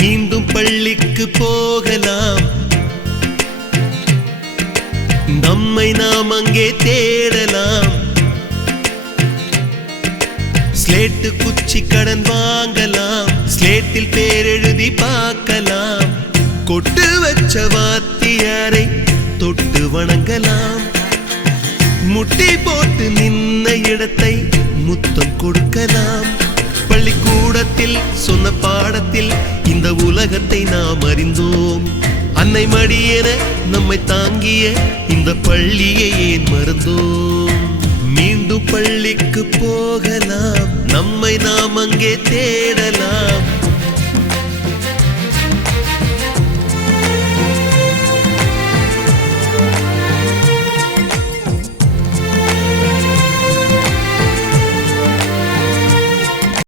மீண்டும் பள்ளிக்கு போகலாம், நம்மை நாம் அங்கே தேடலாம். ஸ்லேட்டு குச்சி கடன் வாங்கலாம், ஸ்லேட்டில் பேர் எழுதி பார்க்கலாம். கொட்டு வச்ச வாத்தியாரை தொட்டு வணங்கலாம். முட்டி போட்டு நின்ன இடத்தை முத்தம் கொடுக்கலாம். பள்ளிக்கூடத்தில் சொன்ன பாடத்தில் இந்த உலகத்தை நாம் அறிந்தோம். அன்னை மடியென நம்மை தாங்கிய இந்த பள்ளியை ஏன் மறந்தோம்? மீண்டும் பள்ளிக்கு போகலாம், நம்மை நாம் அங்கே தேடலாம்.